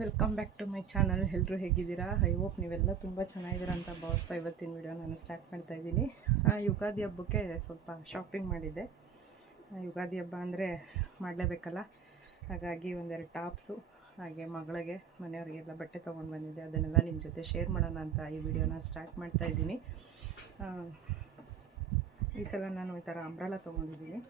Welcome back to my channel ಎಲ್ಲರೂ ಹೇಗಿದ್ದೀರಾ? I hope ನೀವೆಲ್ಲ ತುಂಬ ಚೆನ್ನಾಗಿದ್ದೀರಾ ಅಂತ ಭಾವಿಸ್ತಾ ಇವತ್ತಿನ ವಿಡಿಯೋ ನಾನು ಸ್ಟಾರ್ಟ್ ಮಾಡ್ತಾ ಇದ್ದೀನಿ. ಯುಗಾದಿ ಹಬ್ಬಕ್ಕೆ ಸ್ವಲ್ಪ ಶಾಪಿಂಗ್ ಮಾಡಿದ್ದೆ. ಯುಗಾದಿ ಹಬ್ಬ ಅಂದರೆ ಮಾಡಲೇಬೇಕಲ್ಲ? ಹಾಗಾಗಿ ಒಂದೆರಡು ಟಾಪ್ಸು, ಹಾಗೆ ಮಗಳಿಗೆ, ಮನೆಯವರಿಗೆಲ್ಲ ಬಟ್ಟೆ ತೊಗೊಂಡು ಬಂದಿದ್ದೆ. ಅದನ್ನೆಲ್ಲ ನಿಮ್ಮ ಜೊತೆ ಶೇರ್ ಮಾಡೋಣ ಅಂತ ಈ ವಿಡಿಯೋನ ಸ್ಟಾರ್ಟ್ ಮಾಡ್ತಾ ಇದ್ದೀನಿ. ಈ ಸಲ ನಾನು ಈ ಥರ ಅಂಬ್ರಲ ತೊಗೊಂಡಿದ್ದೀನಿ.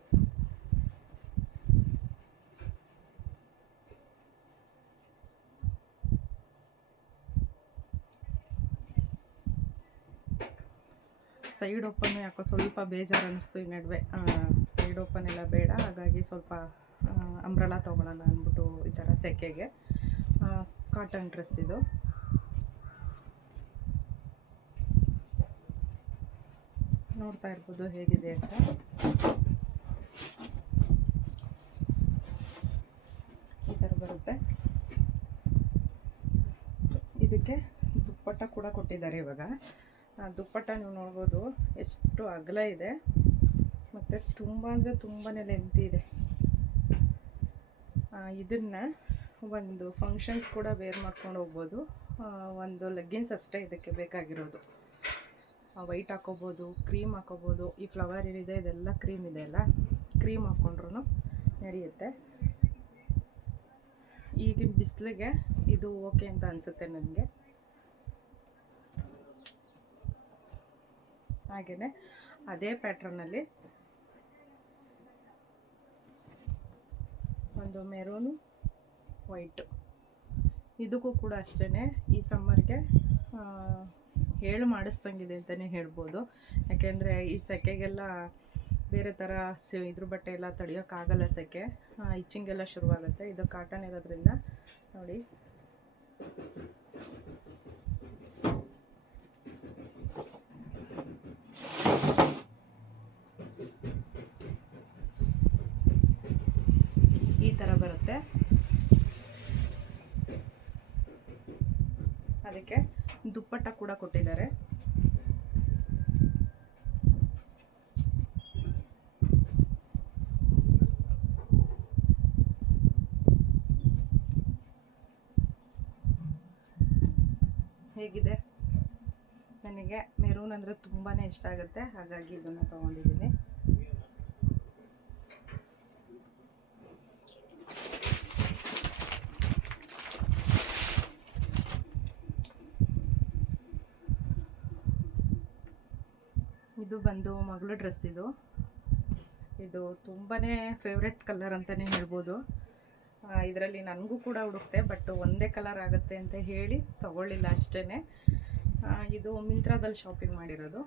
ಸೈಡ್ ಓಪನ್ ಯಾಕೋ ಸ್ವಲ್ಪ ಬೇಜಾರು ಅನ್ನಿಸ್ತು ಈ ನಡುವೆ. ಸೈಡ್ ಓಪನ್ ಎಲ್ಲ ಬೇಡ, ಹಾಗಾಗಿ ಸ್ವಲ್ಪ ಅಂಬ್ರಲ ತೊಗೊಳ್ಳೋಣ ಅಂದ್ಬಿಟ್ಟು ಈ ಥರ ಸೆಕೆಗೆ. ಕಾಟನ್ ಡ್ರೆಸ್ ಇದು. ನೋಡ್ತಾ ಇರ್ಬೋದು ಹೇಗಿದೆ ಅಂತ. ಈ ಥರ ಬರುತ್ತೆ. ಇದಕ್ಕೆ ದುಪ್ಪಟ್ಟ ಕೂಡ ಕೊಟ್ಟಿದ್ದಾರೆ ಇವಾಗ. ದುಪ್ಪಟ್ಟ ನೀವು ನೋಡ್ಬೋದು. ಎಷ್ಟು ಅಗಲ ಇದೆ. ಮತ್ತು ತುಂಬ ಅಂದರೆ ತುಂಬಾ ಲೆಂತಿ ಇದೆ. ಇದನ್ನು ಒಂದು ಫಂಕ್ಷನ್ಸ್ ಕೂಡ ವೇರ್ ಮಾಡ್ಕೊಂಡು ಹೋಗ್ಬೋದು. ಒಂದು ಲೆಗ್ಗಿನ್ಸ್ ಅಷ್ಟೇ ಇದಕ್ಕೆ ಬೇಕಾಗಿರೋದು. ವೈಟ್ ಹಾಕೋಬೋದು ಕ್ರೀಮ್ ಹಾಕೋಬೋದು. ಈ ಫ್ಲವರ್ ಏನಿದೆ, ಇದೆಲ್ಲ ಕ್ರೀಮ್ ಇದೆ ಅಲ್ಲ? ಕ್ರೀಮ್ ಹಾಕ್ಕೊಂಡ್ರು ನಡೆಯುತ್ತೆ. ಈಗಿನ ಬಿಸಿಲಿಗೆ ಇದು ಓಕೆ ಅಂತ ಅನಿಸುತ್ತೆ ನನಗೆ. ಹಾಗೆಯೇ ಅದೇ ಪ್ಯಾಟ್ರನ್ನಲ್ಲಿ ಒಂದು ಮೆರೂನು ವೈಟು ಇದಕ್ಕೂ ಕೂಡ ಅಷ್ಟೇ ಈ ಸಮ್ಮರ್ಗೆ ಹೇಳು ಮಾಡಿಸ್ದಂಗಿದೆ ಅಂತಲೇ ಹೇಳ್ಬೋದು. ಯಾಕೆಂದರೆ ಈ ಸೆಕೆಗೆಲ್ಲ ಬೇರೆ ಥರ ಸಿ, ಇದ್ರ ಬಟ್ಟೆ ಎಲ್ಲ ತಡೆಯೋಕ್ಕಾಗಲ್ಲ ಸೆಕೆ. ಇಚ್ಚಿಂಗೆಲ್ಲ ಶುರುವಾಗುತ್ತೆ. ಇದು ಕಾಟನ್ ಇರೋದ್ರಿಂದ ನೋಡಿ ಈ ಥರ ಬರುತ್ತೆ ಅದಕ್ಕೆ ದುಪ್ಪಟ್ಟ ಕೂಡ ಕೊಟ್ಟಿದ್ದಾರೆ. ಹೇಗಿದೆ? ನನಗೆ ಮೆರೂನ್ ಅಂದರೆ ತುಂಬಾ ಇಷ್ಟ ಆಗುತ್ತೆ ಹಾಗಾಗಿ ಇದನ್ನು ತೊಗೊಂಡಿದ್ದೀನಿ. ಇದು ಬಂದು ಮಗಳು ಡ್ರೆಸ್ ಇದು. ಇದು ತುಂಬಾ ಫೇವ್ರೆಟ್ ಕಲರ್ ಅಂತಲೇ ಹೇಳ್ಬೋದು. ಇದರಲ್ಲಿ ನನಗೂ ಕೂಡ ಹುಡುಕ್ತೆ ಬಟ್ ಒಂದೇ ಕಲರ್ ಆಗುತ್ತೆ ಅಂತ ಹೇಳಿ ತಗೊಳ್ಳಿಲ್ಲ ಅಷ್ಟೇ ಇದು ಮಿಂತ್ರಾದಲ್ಲಿ ಶಾಪಿಂಗ್ ಮಾಡಿರೋದು.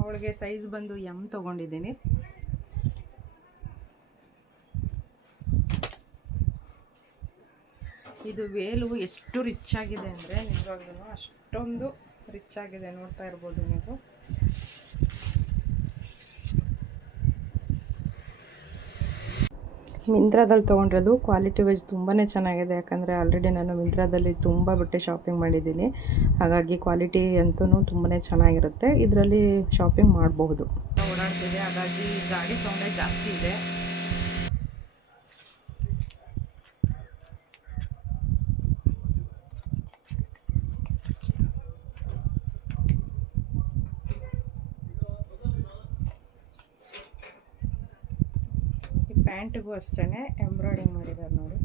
ಅವಳಿಗೆ ಸೈಜ್ ಬಂದು ಎಂ ತೊಗೊಂಡಿದ್ದೀನಿ. ಇದು ವೇಲು ಎಷ್ಟು ರಿಚ್ ಆಗಿದೆ ಅಂದರೆ ನಿಜವಾಗ್ಲೂ ಅಷ್ಟೊಂದು ರಿಚ್ ಆಗಿದೆ ನೋಡ್ತಾ ಇರ್ಬೋದು ನೀವು. ಮಿಂತ್ರಾದಲ್ಲಿ ತೊಗೊಂಡಿರೋದು ಕ್ವಾಲಿಟಿ ವೈಸ್ ತುಂಬಾ ಚೆನ್ನಾಗಿದೆ. ಯಾಕಂದರೆ ಆಲ್ರೆಡಿ ನಾನು ಮಿಂತ್ರಾದಲ್ಲಿ ತುಂಬ ಬಟ್ಟೆ ಶಾಪಿಂಗ್ ಮಾಡಿದ್ದೀನಿ. ಹಾಗಾಗಿ ಕ್ವಾಲಿಟಿ ಅಂತೂ ತುಂಬಾ ಚೆನ್ನಾಗಿರುತ್ತೆ. ಇದರಲ್ಲಿ ಶಾಪಿಂಗ್ ಮಾಡಬಹುದು. ಓಡಾಡ್ತಿದೆ ಹಾಗಾಗಿ ಗಾಡಿ ಸೌಂಡೇ ಜಾಸ್ತಿ ಇದೆ. ಪ್ಯಾಂಟಿಗೂ ಅಷ್ಟೇ ಎಂಬ್ರಾಯ್ಡಿಂಗ್ ಮಾಡಿದ್ದಾರೆ ನೋಡಿ.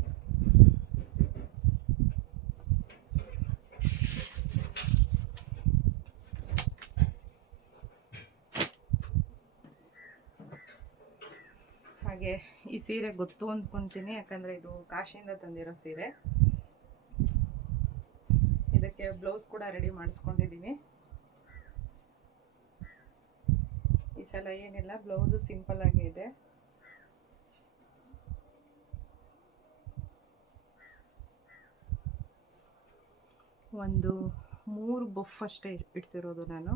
ಹಾಗೆ ಈ ಸೀರೆ ಗೊತ್ತು ಅಂದ್ಕೊತೀನಿ ಯಾಕಂದರೆ ಇದು ಕಾಶಿಯಿಂದ ತಂದಿರೋ ಸೀರೆ. ಇದಕ್ಕೆ ಬ್ಲೌಸ್ ಕೂಡ ರೆಡಿ ಮಾಡಿಸ್ಕೊಂಡಿದ್ದೀನಿ. ಈ ಸಲ ಏನಿಲ್ಲ, ಬ್ಲೌಸು ಸಿಂಪಲ್ ಆಗೇ ಇದೆ. ಒಂದು ಮೂರು ಬೊಫ್ ಅಷ್ಟೇ ಇಡ್ಸಿರೋದು ನಾನು.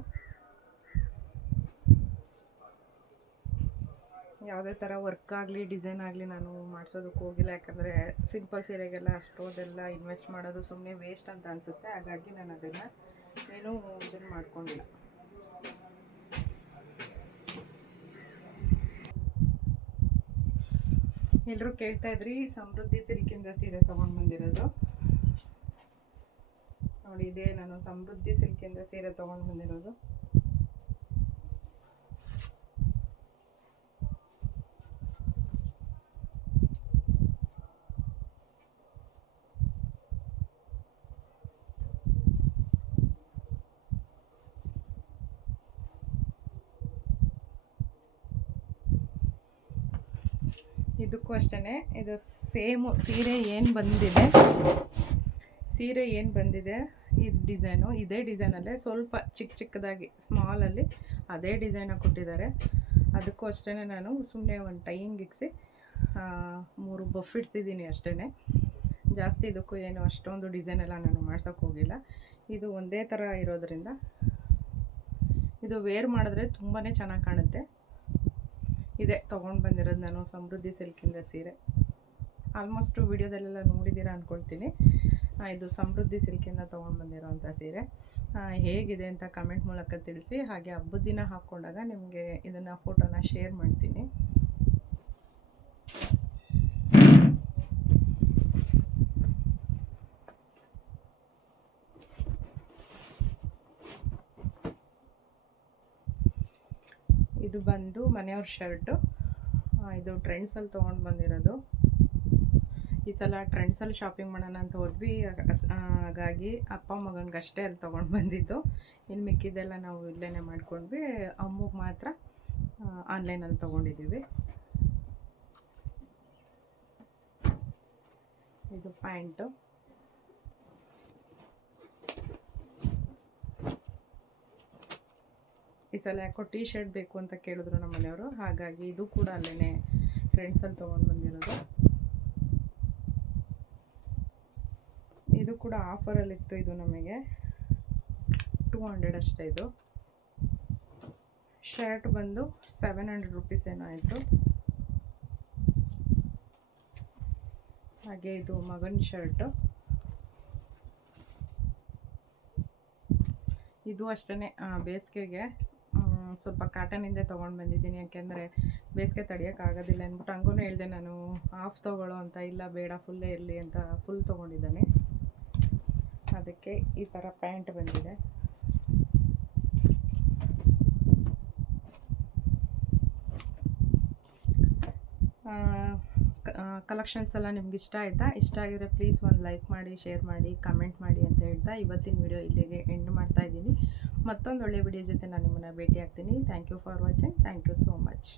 ಯಾವುದೇ ಥರ ವರ್ಕ್ ಆಗಲಿ ಡಿಸೈನ್ ಆಗಲಿ ನಾನು ಮಾಡಿಸೋದಕ್ಕೆ ಹೋಗಿಲ್ಲ. ಯಾಕಂದರೆ ಸಿಂಪಲ್ ಸೀರೆಗೆಲ್ಲ ಅಷ್ಟೋದೆಲ್ಲ ಇನ್ವೆಸ್ಟ್ ಮಾಡೋದು ಸುಮ್ಮನೆ ವೇಸ್ಟ್ ಅಂತ ಅನಿಸುತ್ತೆ. ಹಾಗಾಗಿ ನಾನು ಅದನ್ನು ಏನೂ ಇದನ್ನು ಮಾಡ್ಕೊಂಡಿಲ್ಲ. ಎಲ್ಲರೂ ಕೇಳ್ತಾ ಇದ್ರಿ? ಸಮೃದ್ಧಿ ಸಿಲ್ಕಿಂದ ಸೀರೆ ತೊಗೊಂಡು ಬಂದಿರೋದು. ನೋಡಿ ಇದೇ ನಾನು ಸಮೃದ್ಧಿ ಸಿಲ್ಕಿಂದ ಸೀರೆ ತೊಗೊಂಡು ಬಂದಿರೋದು. ಇದಕ್ಕೂ ಅಷ್ಟೇ ಇದು ಸೇಮು ಸೀರೆ ಏನು ಬಂದಿದೆ? ಸೀರೆ ಏನು ಬಂದಿದೆ? ಇದು ಡಿಸೈನು, ಇದೇ ಡಿಸೈನಲ್ಲೇ ಸ್ವಲ್ಪ ಚಿಕ್ಕ ಚಿಕ್ಕದಾಗಿ, ಸ್ಮಾಲಲ್ಲಿ ಅದೇ ಡಿಸೈನ ಕೊಟ್ಟಿದ್ದಾರೆ. ಅದಕ್ಕೂ ಅಷ್ಟೇ ನಾನು ಸುಮ್ಮನೆ ಒಂದು ಟೈಯಿಂಗ್ ಇಕ್ಸಿ ಮೂರು ಬಫ್ ಇಡ್ಸಿದ್ದೀನಿ ಅಷ್ಟೇ ಜಾಸ್ತಿ ಇದಕ್ಕೂ ಏನು ಅಷ್ಟೊಂದು ಡಿಸೈನ್ ಎಲ್ಲ ನಾನು ಮಾಡ್ಸೋಕ್ಕೆ ಹೋಗಿಲ್ಲ. ಇದು ಒಂದೇ ಥರ ಇರೋದ್ರಿಂದ ಇದು ವೇರ್ ಮಾಡಿದ್ರೆ ತುಂಬಾ ಚೆನ್ನಾಗಿ ಕಾಣುತ್ತೆ. ಇದೆ, ತೊಗೊಂಡು ಬಂದಿರೋದು ನಾನು ಸಮೃದ್ಧಿ ಸಿಲ್ಕಿಂದ ಸೀರೆ. ಆಲ್ಮೋಸ್ಟು ವೀಡಿಯೋದಲ್ಲೆಲ್ಲ ನೋಡಿದ್ದೀರಾ ಅಂದ್ಕೊಳ್ತೀನಿ ಇದು ಸಮೃದ್ಧಿ ಸಿಲ್ಕಿಂದ ತೊಗೊಂಡು ಬಂದಿರೋಂಥ ಸೀರೆ. ಹೇಗಿದೆ ಅಂತ ಕಮೆಂಟ್ ಮೂಲಕ ತಿಳಿಸಿ. ಹಾಗೆ ಹಬ್ಬದ ದಿನ ಹಾಕ್ಕೊಂಡಾಗ ನಿಮಗೆ ಇದನ್ನು ಫೋಟೋನ ಶೇರ್ ಮಾಡ್ತೀನಿ. ಇದು ಬಂದು ಮನೆಯವ್ರ ಶರ್ಟು ಇದು ಟ್ರೆಂಡ್ಸಲ್ಲಿ ತೊಗೊಂಡು ಬಂದಿರೋದು. ಈ ಸಲ ಟ್ರೆಂಡ್ಸಲ್ಲಿ ಶಾಪಿಂಗ್ ಮಾಡೋಣ ಅಂತ ಹೋದ್ವಿ. ಹಾಗಾಗಿ ಅಪ್ಪ ಮಗನಿಗೆ ಅಷ್ಟೇ ಅಲ್ಲಿ ತೊಗೊಂಡು ಬಂದಿದ್ದು. ಇನ್ನು ಮಿಕ್ಕಿದ್ದೆಲ್ಲ ನಾವು ಇಲ್ಲೇ ಮಾಡ್ಕೊಂಡ್ವಿ. ಅಮ್ಮಗೆ ಮಾತ್ರ ಆನ್ಲೈನಲ್ಲಿ ತೊಗೊಂಡಿದ್ದೀವಿ ಇದು ಪ್ಯಾಂಟು. ಈ ಸಲ ಯಾಕೋ ಟೀ ಶರ್ಟ್ ಬೇಕು ಅಂತ ಕೇಳಿದ್ರು ನಮ್ಮ ಮನೆಯವರು ಹಾಗಾಗಿ ಇದು ಕೂಡ ಅಲ್ಲೇ ಫ್ರೆಂಡ್ಸಲ್ಲಿ ತೊಗೊಂಡು ಬಂದಿರೋದು. ಇದು ಕೂಡ ಆಫರಲ್ಲಿತ್ತು ಇದು ನಮಗೆ. ಟೂ ಹಂಡ್ರೆಡ್ ಅಷ್ಟೇ ಇದು. ಶರ್ಟ್ ಬಂದು ಸೆವೆನ್ ಹಂಡ್ರೆಡ್ ರುಪೀಸ್ ಏನೋ ಆಯಿತು. ಹಾಗೆ ಇದು ಮಗನ ಶರ್ಟು ಇದು ಅಷ್ಟೇ ಬೇಸಿಗೆಗೆ ಸ್ವಲ್ಪ ಕಾಟನಿಂದ ತೊಗೊಂಡು ಬಂದಿದ್ದೀನಿ. ಯಾಕೆಂದರೆ ಬೇಸಿಗೆ ತಡೆಯೋಕ್ಕಾಗೋದಿಲ್ಲ ಅಂದ್ಬಿಟ್ಟು ಹಂಗೂ ಹೇಳಿದೆ ನಾನು ಹಾಫ್ ತೊಗೊಳ್ಳೋ ಅಂತ ಇಲ್ಲ, ಬೇಡ ಫುಲ್ಲೇ ಇರಲಿ ಅಂತ ಫುಲ್ ತೊಗೊಂಡಿದ್ದಾನೆ. ಅದಕ್ಕೆ ಈ ಥರ ಪ್ಯಾಂಟ್ ಬಂದಿದೆ. ಕಲೆಕ್ಷನ್ಸ್ ಎಲ್ಲ ನಿಮ್ಗೆ ಇಷ್ಟ ಆಯಿತಾ? ಇಷ್ಟ ಆಗಿದ್ರೆ ಪ್ಲೀಸ್ ಒಂದು ಲೈಕ್ ಮಾಡಿ ಶೇರ್ ಮಾಡಿ ಕಮೆಂಟ್ ಮಾಡಿ ಅಂತ ಹೇಳ್ತಾ ಇವತ್ತಿನ ವಿಡಿಯೋ ಇಲ್ಲಿಗೆ ಎಂಡ್ ಮಾಡ್ತಾ ಇದ್ದೀನಿ. ಮತ್ತೊಂದು ಒಳ್ಳೆ ವಿಡಿಯೋ ಜೊತೆ ನಾನು ನಿಮ್ಮನ್ನು ಭೇಟಿ ಆಗ್ತೀನಿ thank you for watching thank you so much